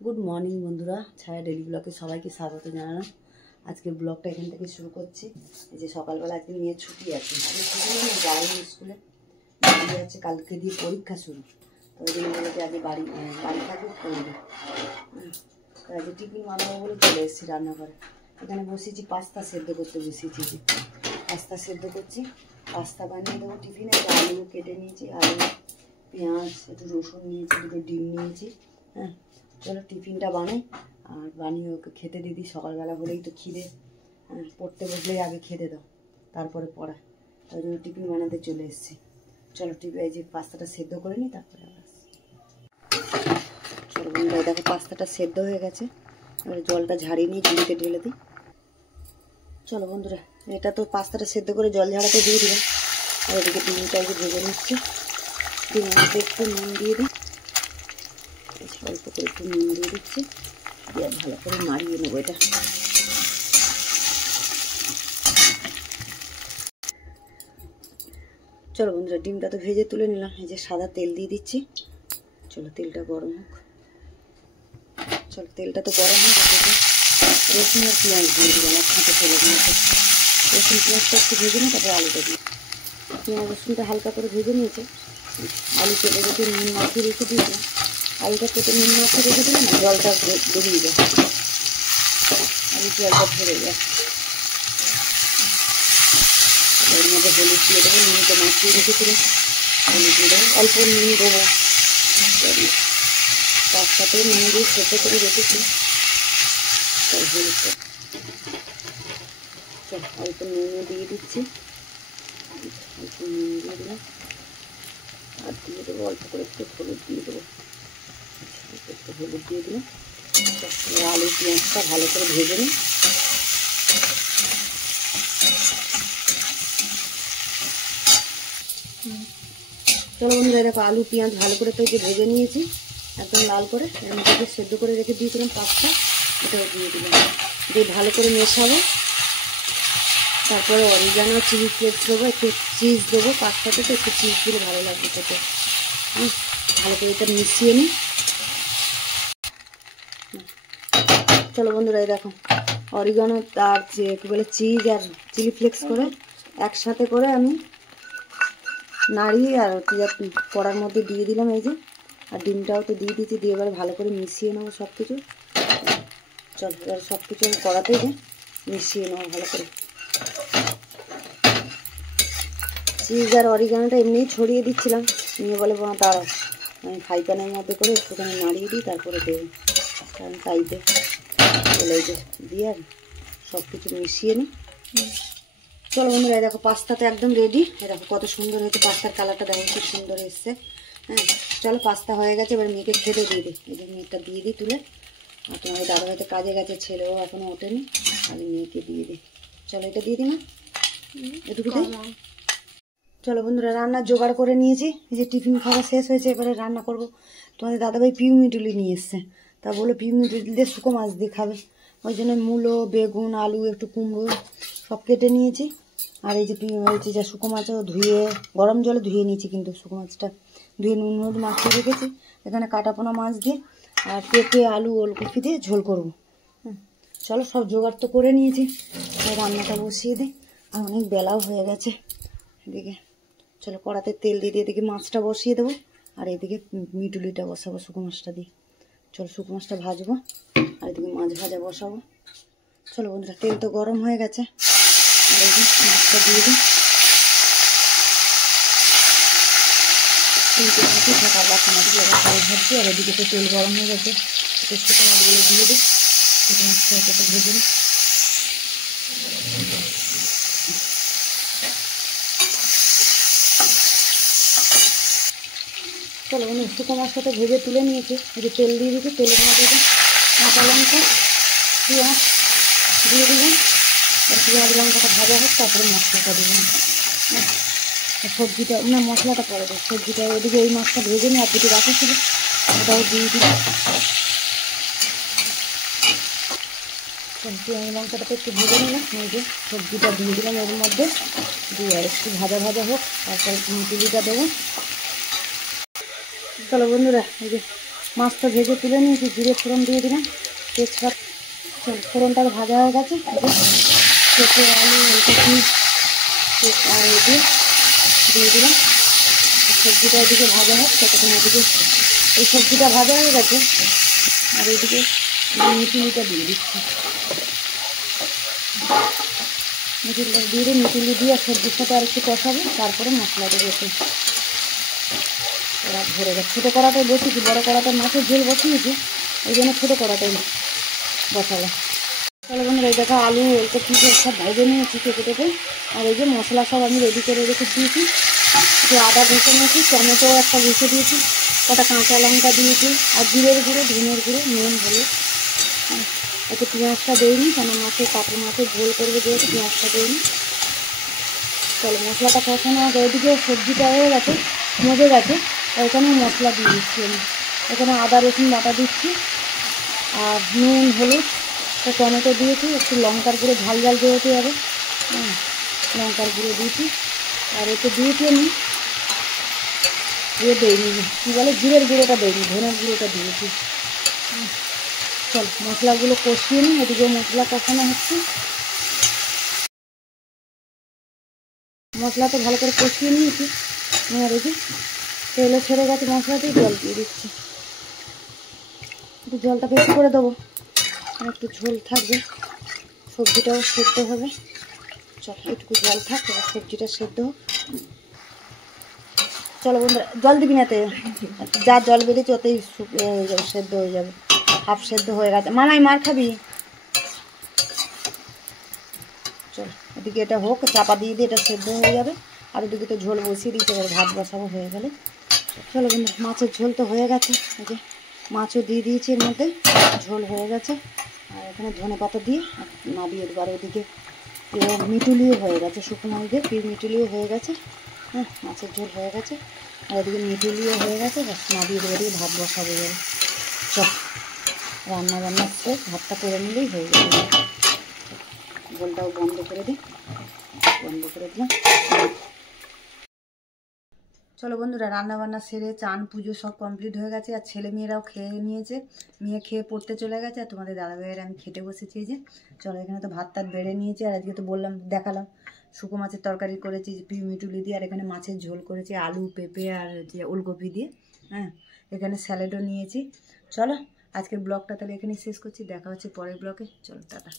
Good morning বন্ধুরা, ছায়া daily ব্লগে সবাইকে স্বাগত জানানো। আজকের ব্লগটা এখান থেকে শুরু করছি। এই যে সকালবেলা আজকে নিয়ে ছুটি আছে, ছুটি নেই, যাইনি স্কুলে, ছুটি আছে, কালকে দিয়ে পরীক্ষা শুরু। তো ওই জন্য বলে যে আজকে বাড়ি থাকবে করবে। আজকে টিফিন বানাবো বলে চলে এসেছি রান্নাঘরে। এখানে বসেছি পাস্তা সেদ্ধ করতে বসিয়েছি, যে পাস্তা সেদ্ধ করছি। পাস্তা বানিয়ে দেবো টিফিনে। আলু কেটে নিয়েছি, আলু, পেঁয়াজ, একটু রসুন নিয়েছি, দুটো ডিম নিয়েছি। হ্যাঁ, চলো টিফিনটা বানাই আর বানিয়ে ওকে খেতে দিদি। সকালবেলা হলেই তো খিদে, পড়তে বসলেই আগে খেতে দাও, তারপরে পড়া। তাই জন্য টিফিন বানাতে চলে এসেছি। চলো এই যে পাস্তাটা সেদ্ধ করে নিই, তারপরে আবার চলো বন্ধুরা, দেখো পাস্তাটা সেদ্ধ হয়ে গেছে। এবার জলটা ঝাড়িয়ে নিয়ে ঝুড়িতে ঢেলে দিই। চলো বন্ধুরা, এটা তো পাস্তাটা সেদ্ধ করে জল ঝাড়াতে দিয়ে দিলাম। আর এদিকে ডিমটা ভেজে নিচ্ছি। ডিমের মধ্যে একটু নুন দিয়ে দিই, অল্প করে একটু নুন দিয়ে দিচ্ছি, দিয়ে ভালো করে নাড়িয়ে নেবো এটা। চলো বন্ধুরা, ডিমটা তো ভেজে তুলে নিলাম। এই যে সাদা তেল দিয়ে দিচ্ছি। চলো তেলটা গরম হোক। চলো তেলটা তো গরম হোক। রসুন আর পেঁয়াজ দিয়ে দিলাম একসাথে তেলের মধ্যে। রসুন পেঁয়াজটা একটু ভেজে নিই, তারপরে আলুটা দিই। পেঁয়াজ রসুনটা হালকা করে ভেজে নিয়েছে। আলু কেটে রেখে নুন মাখিয়ে রেখে দিয়েছিলাম। আলুটা কেটে নুন মাখিয়ে রেখে দিলাম, জলটা বেরিয়ে যায়, আলু জলটা ধরে যায়। এর মধ্যে হলুদ দিয়ে দেবো, নুনটা মাখিয়ে রেখেছিলাম, হলুদ দিয়ে দেবো, অল্প নুন দেবো। তার সাথে নুন দিয়ে সেদ্ধ করে রেখেছি। হলুদটা অল্প নুনও দিয়ে দিচ্ছি, অল্প নুন দিয়ে দিলাম। আর দিয়ে দেবো অল্প করে একটু হলুদ দিয়ে দেবো, একটু হলুদ দিয়ে দিলাম। আলু পেঁয়াজটা ভালো করে ভেজে নিই। চলো বন্ধুরা, দেখো আলু পেঁয়াজ ভালো করে তো ভেজে নিয়েছি একদম লাল করে। এর মধ্যে সেদ্ধ করে রেখে দিয়েছিলাম পাস্তা, এটাও দিয়ে দিলাম। দিয়ে ভালো করে মেশাবো। তারপরে অরিগানো চিলি ফ্লেক্স দেবো, একটু চিজ দেবো। পাস্তাতে তো একটু চিজ দিলে ভালো লাগবে খেতে। ভালো করে এটা মিশিয়ে নিই। চলো বন্ধুরা, এই দেখো অরিগানো আর কী বলে চিজ আর চিলি ফ্লেক্স করে একসাথে করে আমি নাড়িয়ে আর কড়ার মধ্যে দিয়ে দিলাম। এই যে, আর ডিমটাও তো দিয়ে দিয়েছি। দিয়ে এবারে ভালো করে মিশিয়ে নেবো সব কিছু। চল এবার সব কিছু আমি কড়াতে যে মিশিয়ে নেবো ভালো করে। চিজ আর অরিগানোটা এমনিই ছড়িয়ে দিচ্ছিলাম, নিয়ে বলে দাঁড়াও আমি ফ্রাই প্যানের মধ্যে করে একটুখানি নাড়িয়ে দিই, তারপরে দেবো। কারণ তাইতে বলে যে দিয়ে আর সব কিছু মিশিয়ে নিই। চলো বন্ধুরা, দেখো পাস্তা তো একদম রেডি। দেখো কত সুন্দর হয়েছে, পাস্তার কালারটা দেখো খুব সুন্দর এসছে। হ্যাঁ, চলো পাস্তা হয়ে গেছে, এবার মেয়েকে খেতে দিয়ে দিই। এই যে মেয়েটা দিয়ে দিই তুলে। আর তোমার দাদা হয়তো কাজে গেছে, ছেলেও এখনও ওঠেনি, আমি মেয়েকে দিয়ে দিই। চলো এটা দিয়ে দিই না, এটুকু দিই। চলো বন্ধুরা, রান্নার জোগাড় করে নিয়েছি। এই যে টিফিন খাওয়া শেষ হয়েছে, এবারে রান্না করব। তোমাদের দাদাভাই পিউমিটুলি নিয়ে এসছে, তা বলে পিউমিটুলি দিয়ে শুকো মাছ দিয়ে খাবে। ওই জন্য মূলো, বেগুন, আলু, একটু কুমড়ো সব কেটে নিয়েছি। আর এই যে হয়েছে যা শুকো মাছও ধুয়ে গরম জলে ধুয়ে নিয়েছি, কিন্তু শুকো মাছটা ধুয়ে নুন হলুদ মাখিয়ে রেখেছি। এখানে কাটাপোনা মাছ দিয়ে আর পেঁপে, আলু, ওলকপি দিয়ে ঝোল করবো। চলো সব জোগাড় তো করে নিয়েছি, রান্নাটা বসিয়ে দিই। আর অনেক বেলাও হয়ে গেছে। এদিকে চলো কড়াতে তেল দিয়ে এদিকে মাছটা বসিয়ে দেবো, আর এদিকে মিটুলিটা বসাবো শুকনো মাছটা দিয়ে। চলো শুকনো মাছটা ভাজবো, আর এদিকে মাছ ভাজা বসাবো। চলো বন্ধুরা, তেল তো গরম হয়ে গেছে, আর এই মাছটা দিয়ে দিই। তিনটে মাছই থাকা বাকি মাছগুলো আবার ভাজছি। আর এদিকে তো তেল গরম হয়ে গেছে, শুকনো মাছগুলো দিয়ে দিই। শুকনো মাছটা একটু ভেজে নিই। চলো বন্ধু, শুকনো মাছটা তো ভেজে তুলে নিয়েছি। এই যে তেল দিয়ে দিয়েছি, তেলের মধ্যে কাঁচা লঙ্কা, পেঁয়াজ দিয়ে দিলাম। আর পেঁয়াজ লঙ্কাটা ভাজা হোক, তারপরে মশলাটা দিলাম। সবজিটা না, মশলাটা পরে দেবো। সবজিটা ওদিকে এই মাছটা ভেজে নিই, আর দুটো বাকি ছিল ওটাও দিয়ে দিই। পেঁয়াজ লঙ্কাটাকে একটু ভেজে নিলাম। এই যে সবজিটা দিয়ে দিলাম এর মধ্যে, দিয়ে আর একটু ভাজা ভাজা হোক, তারপরে মিটুলিটা দেবো। চলো বন্ধুরা, এই যে মাছ তো ভেজে তুলে নিয়েছি, জিরে ফোড়ন দিয়ে দিলাম, তেজপাতা। ফোড়নটা ভাজা হয়ে গেছে, কেটে আলু ওলকপি আর দিয়ে দিলাম। সবজিটা এদিকে ভাজা হোক ততক্ষণ। এদিকে এই সবজিটা ভাজা হয়ে গেছে, আর এইদিকে মিটুলিটা দিয়ে দিচ্ছি। মিটুলিটা দিয়ে মিটুলি দিয়ে সবজির সাথে আর একটু কষাবো, তারপরে মশলা দেবো একটু। এবার ভরে গেছে। ছোটো কড়াটায় বসিয়েছি, বড়ো কড়াটা মাছের ঝোল বসিয়েছি, ওই জন্য ছোটো কড়াটাই বসালাম। তাহলে বন্ধুরা এই দেখো আলু ওলকপি সব ভেজে নিয়েছি কেটে কেটে। আর এই যে মশলা সব আমি রেডি করে রেখে দিয়েছি। একটু আদা ভেজে নিয়েছি, টমেটো একটা ভেজে দিয়েছি, কটা কাঁচা লঙ্কা দিয়েছি, আর জিরের গুঁড়ো ধনের গুঁড়ো নুন হলে। একটু পেঁয়াজটা দিইনি, কেন মাছের কাতলা মাছের ঝোল করবো যেহেতু পেঁয়াজটা দিইনি। চলো মশলাটা কষানো হবে। এদিকে সবজিটা হয়ে গেছে, মজে গেছে। এখানে মশলা দিয়ে দিচ্ছি আমি। এখানে আদা রসুন বাটা দিচ্ছি, আর নুন হলুদ, টমেটো দিয়েছি, একটু লঙ্কার গুঁড়ো, ঝাল ঝাল যেহেতু হবে লঙ্কার গুঁড়ো দিয়েছি। আর এতে দিয়েছি আমি দিইনি, কী বলে জিরের গুঁড়োটা দিইনি, ধনের গুঁড়োটা দিয়েছি। চল মশলাগুলো কষিয়ে নিই, এদিকে মশলা কষানো হচ্ছে। মশলা তো ভালো করে কষিয়ে নিয়েছি, আর এই যে তেলে ছেড়ে গেছে মশলাতেই জল দিয়ে দিচ্ছি। একটু জলটা বেশি করে দেবো, আর একটু ঝোল থাকবে, সবজিটাও সেদ্ধ হবে। চল একটু জল থাক, এবার সবজিটা সেদ্ধ হোক। চলো বন্ধুরা, জল দিবি না তে, যা জল বেরিয়েছে ওতেই সেদ্ধ হয়ে যাবে। হাফ সেদ্ধ হয়ে গেছে, মামাই মার খাবি। চল এদিকে এটা হোক, চাপা দিয়ে দিয়ে এটা সেদ্ধ হয়ে যাবে। আর ওদিকে তো ঝোল বসিয়ে দিয়েছে, এবার ভাত বসাবো হয়ে গেলে। চলো বন্ধু, মাছের ঝোল তো হয়ে গেছে, এই যে মাছও দিয়ে দিয়েছি এর মধ্যে, ঝোল হয়ে গেছে। আর এখানে ধনে পাতা দিয়ে নাবিয়ে দেবো। আর ওদিকে মিটুলিও হয়ে গেছে, শুকনো দিয়ে মিটুলিও হয়ে গেছে। হ্যাঁ, মাছের ঝোল হয়ে গেছে, আর এদিকে মিটুলিও হয়ে গেছে। বাস নাবিয়ে দেবো, দিয়ে ভাত বসাবো যাবে। চল রান্না বান্না শেষ, ভাতটা করে নিলেই হয়ে যাবে। জলটাও বন্ধ করে দিই, বন্ধ করে দিলাম। চলো বন্ধুরা, রান্নাবান্না সেরে চান পুজো সব কমপ্লিট হয়ে গেছে, আর ছেলে মেয়েরাও খেয়ে নিয়েছে। মেয়ে খেয়ে পড়তে চলে গেছে, আর তোমাদের দাদাভাইয়ের আমি খেতে বসেছি। যে চলো এখানে তো ভাত টাত বেড়ে নিয়েছি, আর আজকে তো বললাম দেখালাম শুকো মাছের তরকারি করেছি মিটুলি দিয়ে, আর এখানে মাছের ঝোল করেছি আলু পেঁপে আর যে ওলকপি দিয়ে। হ্যাঁ, এখানে স্যালাডও নিয়েছি। চলো আজকের ব্লগটা তাহলে এখানেই শেষ করছি, দেখা হচ্ছে পরের ব্লগে। চলো টাটা।